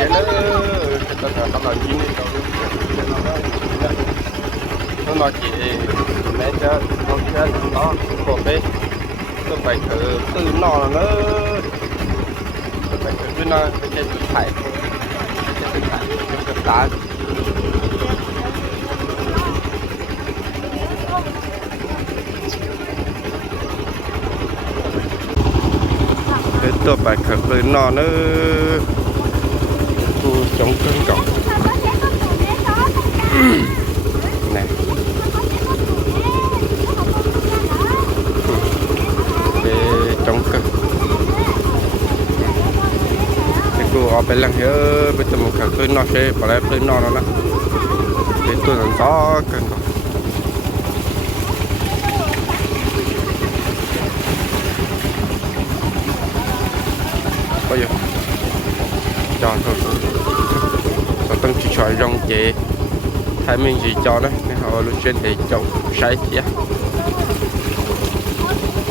chế nó cái tao thở tao là chín đi tao nó nói chỉ mẹ cho con chết nó cổ bê tôi phải thử từ nọ là nó tôi phải thử từ nọ cái chết tự thải cái tự thải cái tự tá cái tôi phải thử từ nọ nó khu chống cơn cọc này cái chống cơn cái cô ở bên lăng here bên tầm một khởi nó sẽ bỏ lại bên nó nó đó cái tôi là gió cơn cọc bao giờ. Cho thôi trong chỉ cho rong chế thay mình chỉ cho đấy. Nên họ luôn trên để chậu sai chia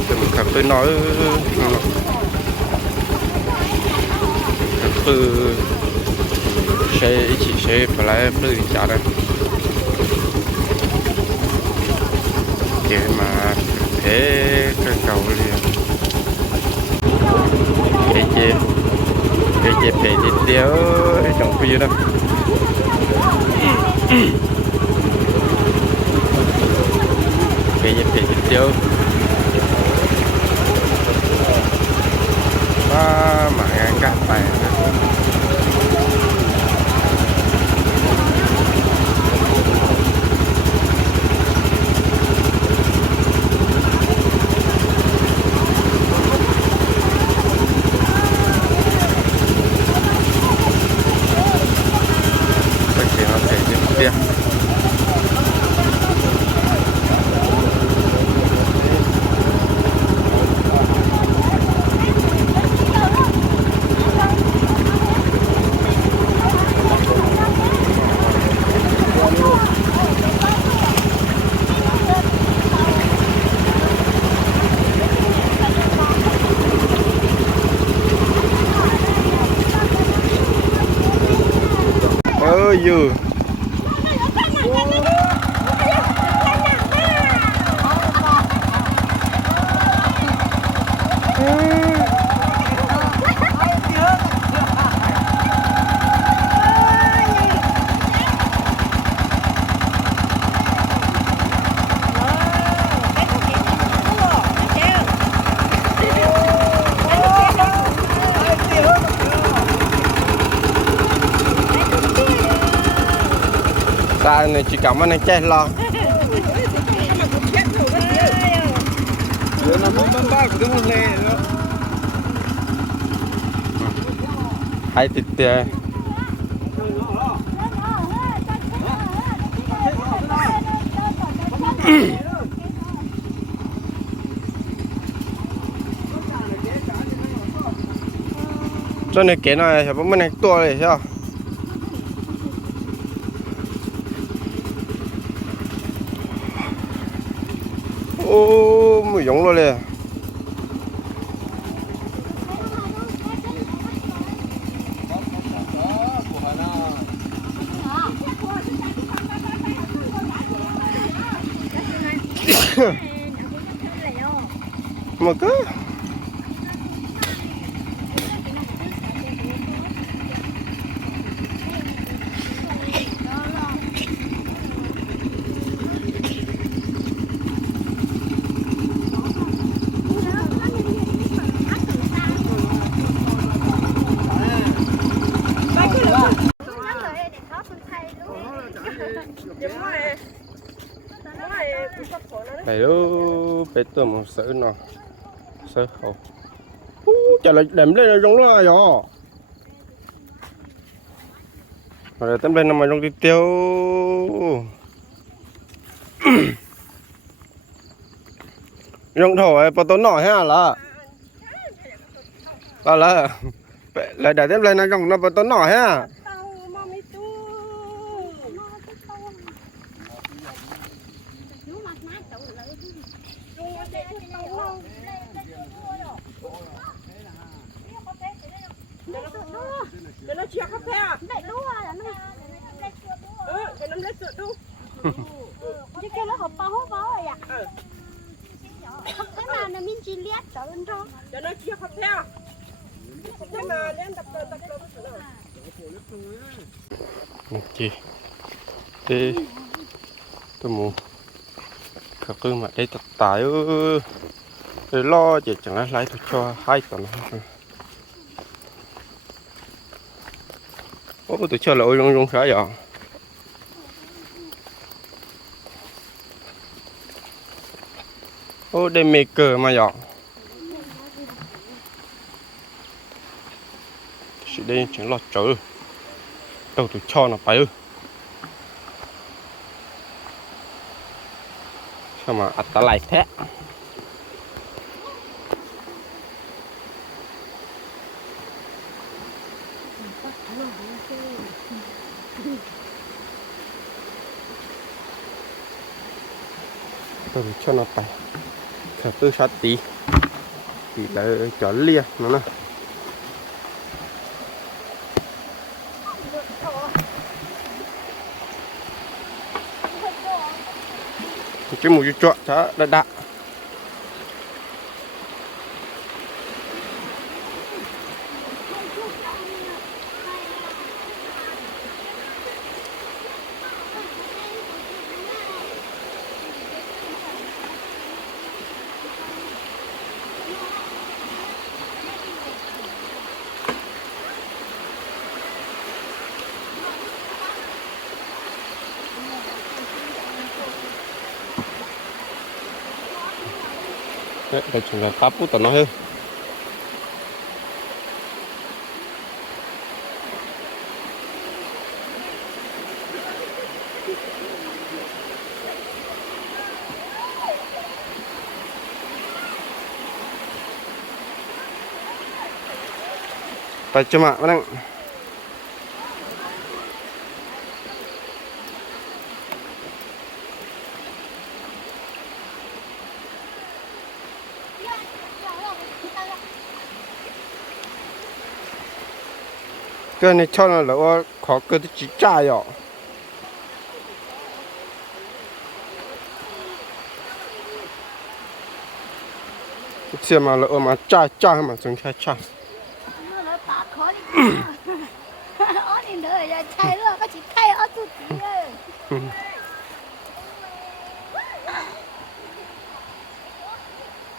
từng cần tôi nói. Từ sẽ chỉ sẽ phải lấy từ trả đây. Để mà thế cái cầu liền. Để chế để chế phải đi tiêu trong phía đó cái chế phải đi tiêu ba mà ngang cả bài you. Ta này chỉ cảm ơn anh chết lo. Hai thịt tè cho nên cái này thì vẫn này to này sao ô mùi giống luôn nè mà cứ này đó bé tôi một sợi nó sợi hậu chả lại đệm lên là giống là gió rồi tấm lên nằm ở trong tiếp tiêu. Dùng thổ ấy bắt tốn nổi ha là là là lại để tấm lên nó trong nó bắt tốn nổi ha Hãy subscribe cho kênh Ghiền Mì Gõ Để không bỏ lỡ cho nó chia khắp theo Này đua là nó ừ cho nó lấy sữa đu chứ kia nó hộp bao hộp bao rồi à ừ cái nào nó mình chỉ liệt trở lên cho, cho nó chia khắp theo thế mà lên tập tập tập tập tập chị tê tôi muốn cả cơ mà đây tập tải để lo chỉ chẳng lẽ lấy tôi cho hai tuần ô tôi cho là ôi luôn rong khá vậy? Ô đây mê cờ mà vậy? Chỉ đây chẳng lo chữ đâu tôi cho nó phải ư. Sao mà ắt ta lại thế tôi cho nó phải thật tư sát tí. Thì là cho lia nó nè cái mùi chọ đã đã đấy đây chúng là pháp của nó hơn. Tay cho mà đang cái này cho nó là khó cơ chỉ trả rồi xem mà lỡ mà trả trả mà chúng ta trả nó nó tạt khó đi ở đi nữa rồi chạy rồi có chỉ thay ở tụt tí rồi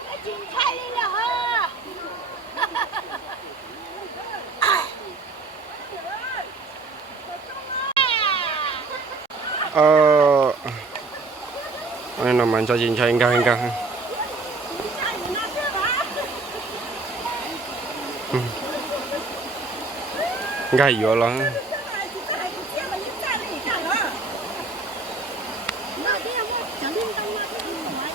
cái chuyện thay đi là hả ờ đây là mình cho chính cho anh gang gang gai vô lắm Hmm đi không chẳng liên tâm nó cái gì mà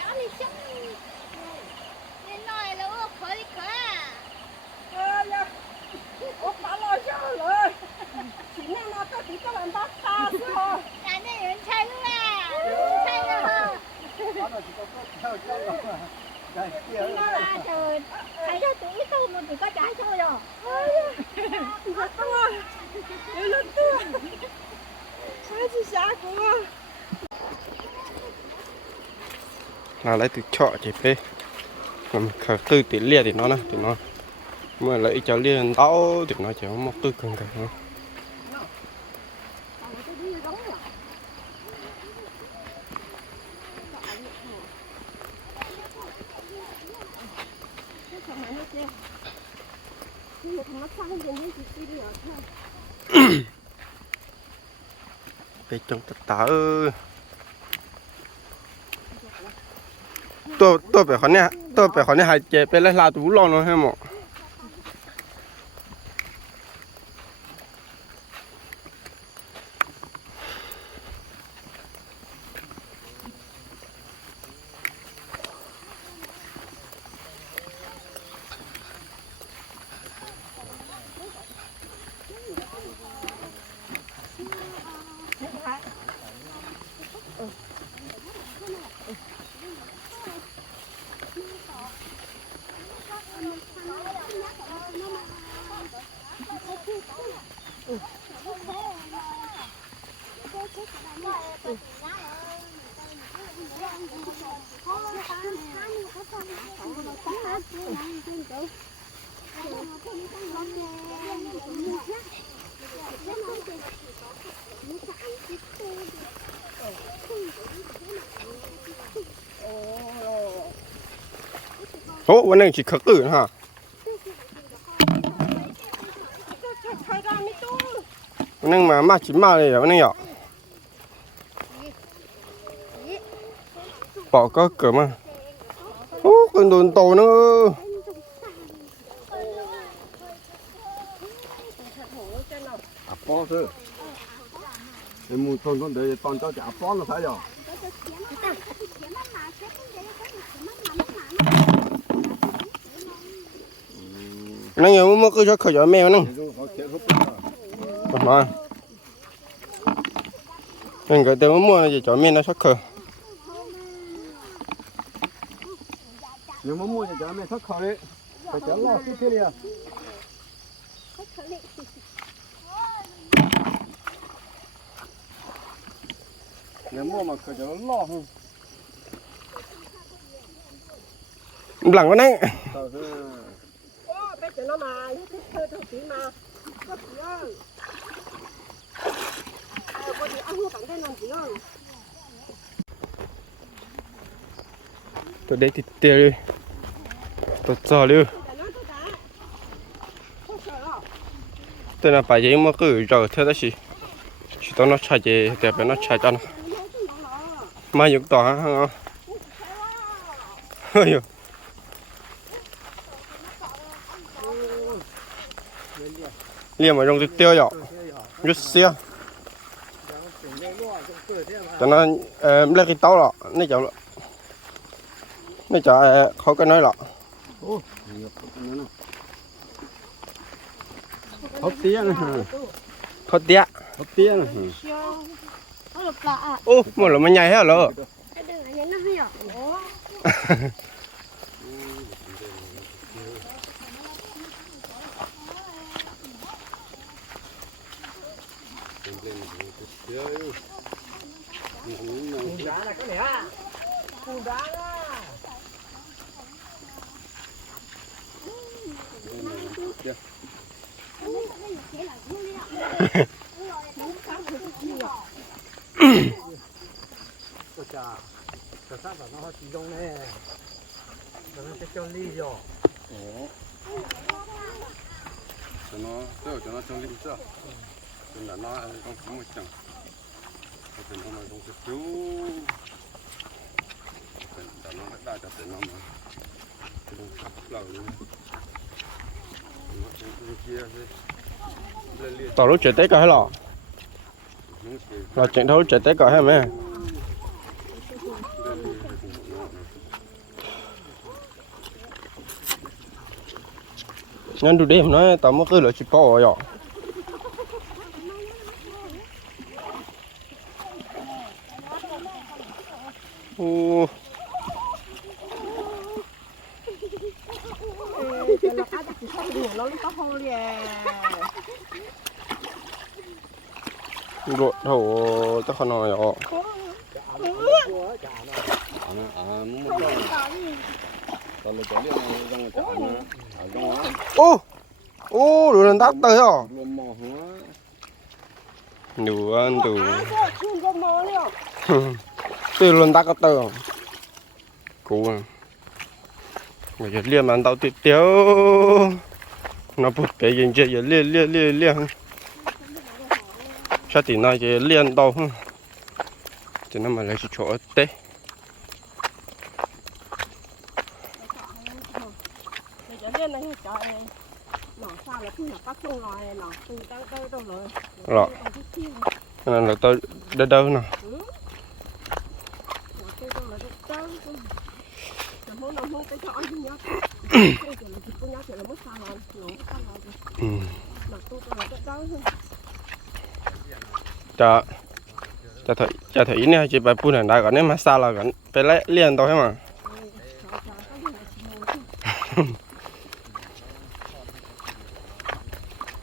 Cái bé đi chắc Nên nói là lấy từ trọ chỉ phê. Làm khởi tư tỷ lia thì nó nè thì nó. Mà lấy cho liền tao thì nó chỉ có một tư cường cả thôi. Cái trong tất tả ơi ตัวตัวไปคนเนี้ยตัวไปคนเนี้ยหายเจ็บไปแล้วลาตูลองเนาะให้หมอ โอ้วันนึงสิเขาตื่นฮะวันนึงมามาชิมมาเลยวันนึงเหรอปอกก็เกิดมาโอ้กันโดนโตเนอะ để mua thôn thôn để toàn cho chả bó là phải rồi นั่งอยู่เมื่อกี้ชักขยอแม่นั่ง để cho họ chết hết rồi มานั่นก็เดี๋ยวมั่วจะจ่อแม่น nếu mua mà cửa nó lo hơn. Lẳng quá nắng tôi đây thì tiêu đi. Tôi cho lưu tôi là phải giấy mà cứ rồi theo đó chị. Chỉ tao nó chạy về đẹp nó chạy cho nó. มาที่เธอต้องสีมาก็เสียเออพอดีเอาหัวตั้งได้นอนเสีย ตัวเด็กติดเตียเลยตัวจ่อเลย แต่นั่นตัวตาเขาเสียแล้ว ตัวน่ะไปยังเมื่อกี้จ่อเท่าไหร่สิชิต้องนัดชายเจแต่เป็นนัดชายจันมาอยู่ต่อฮะเฮ้ยเรียกมาลงติดเตียวห ยอกยุดเสีย cho nên em lấy cái táo lọ nó chọn nó chọn khó cái nói lọ hấp tiếng hả khó tía hấp tiếng hả เอาหลบปลาอ่ะ ô mà là mình nhảy hết rồi ไอ้ดึงอันนี้น่าให้หรอโอ้ chà nó chỉ cho nó nó nó trong linh chưa nên là nó không có một chẳng thì nó mà không có chú thì là nó đã cho thì nó mà cái nó sắp lâu luôn nó cái kia thế lên lúc chạy tới cả hết lọ nó là chạy thấu chạy tới cả hết mấy งั้นดูดิน้อยแต่เมื่อคืนเหลือชิปโป้หยอกโอ้โดดโถตะขนอยออกตอนเราห้องเรียกมัโถโองจ่ายนะ ô ô đồ lần tắt tới hả? Đủ ăn đủ từ lần tắt có tới hả cú à. Người giật liền mà tao tiệt tiếu. Nó bút bé gì chứ? Giờ liền liền liền liền. Sao thì nói giờ liền đâu chứ nó mà lấy chỗ tết Này trời Nó sao là khi mà bắt xong rồi Nó từ tới tới đâu rồi? Rồi. Cái là tôi đỡ đỡ nè. Ừ. Nó từ đâu là tới tới Nó muốn nó muốn cái cho anh nhớ. Cái kiểu là chỉ có nhớ kiểu là mất sao rồi Nó mất sao rồi ừ. Nó từ đâu là tới tới cho cho thầy cho thầy nè chỉ bài bún này còn nếu mà sao là còn phải lấy liên đâu hết mà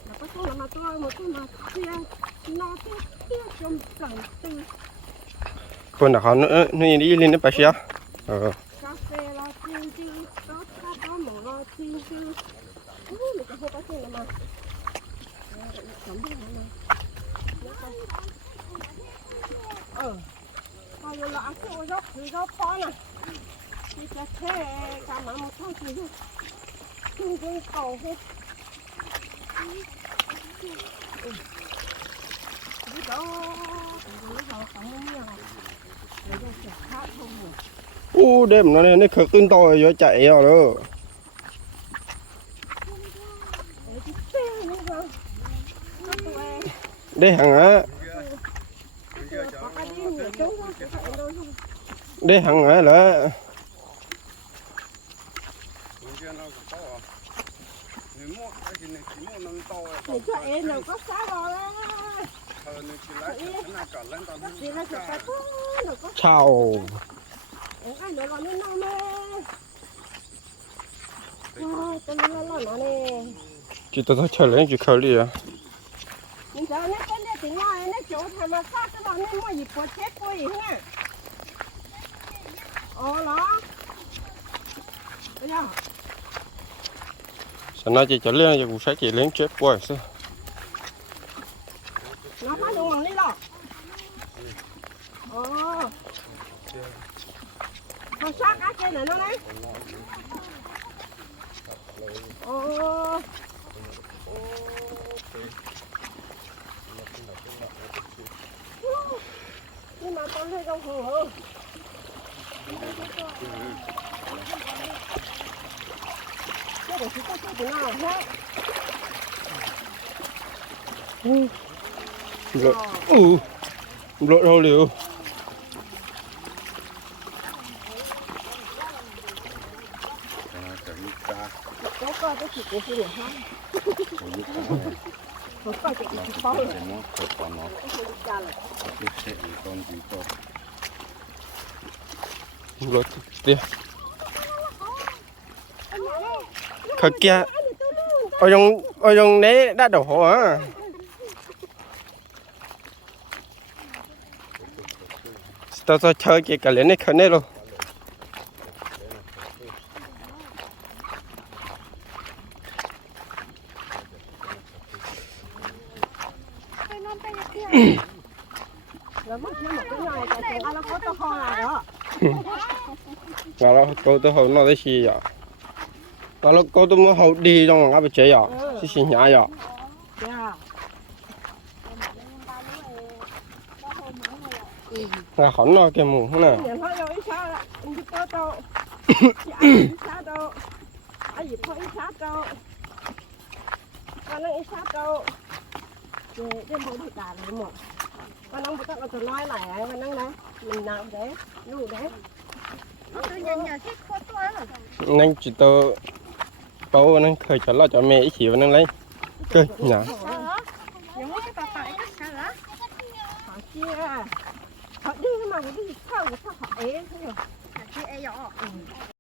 Nó có xong là mà tôi một cái mà kia Nó kia kia trong cần từ bún là họ nữa nó đi lên nó phải xíu ờ cà phê lo chiên chứ có có có không. Để không u đêm nó này nó khởi cơn to rồi chạy rồi đó Để đây hàng á không? Không? đây hàng á là à. Để cho em đừng có xá vào đó chào. Chị ai nữa tôi chơi lên chị khởi đi à? Sao có nói chị trở lên chị cũng sẽ chị lên chết gì sao chết của gì nha. Ồ đó. Bây giờ sao nó chỉ chơi lên chỉ cũng sẽ chỉ lên chết quá sao nó phải dùng bằng đi đâu. Ồ. Thằng sát cái kia này nó đấy. Ồ. Nhưng mà con thấy không hổ. Cái để chúng ta chơi thế nào hết. lộ ừ lộ đâu liều Cái này cả Có coi cái chỉ của phụ nữ không? cái cái Có coi cái chỉ bao rồi. cái nó thật là nó Cái rồi. sẽ con kia Ôi trong ôi trong đấy đã đổ hồ tao tao chơi cái cả lên này khởi này luôn Cái non tay kia. Là mất nhưng mà cái này cái chuyện nó có to kho là đó. và nó câu tôi hậu nó đấy gì vậy và nó câu tôi muốn hậu đi trong ngã bị chế vậy xí xí nhả vậy Dạ. là khẩn nó cái mù thế là sao đâu. Ai gì thôi ít sao đâu. Con nó ít sao đâu. Thì cái bố thì cả lại một. Con nó bắt đầu tôi nói lại con nó đấy. Mình nào đấy. Lù đấy. Nó cứ nhà nhà thích khó to rồi. nên chỉ tôi bố nên khởi cho lo cho mẹ ý chỉ và nên lấy cơ nhả Sao hả? Giống cái bà phải cái sao hả? Họ chia. Họ đi mà họ đi sao thì sao họ ế thế rồi. Chị ấy nhỏ.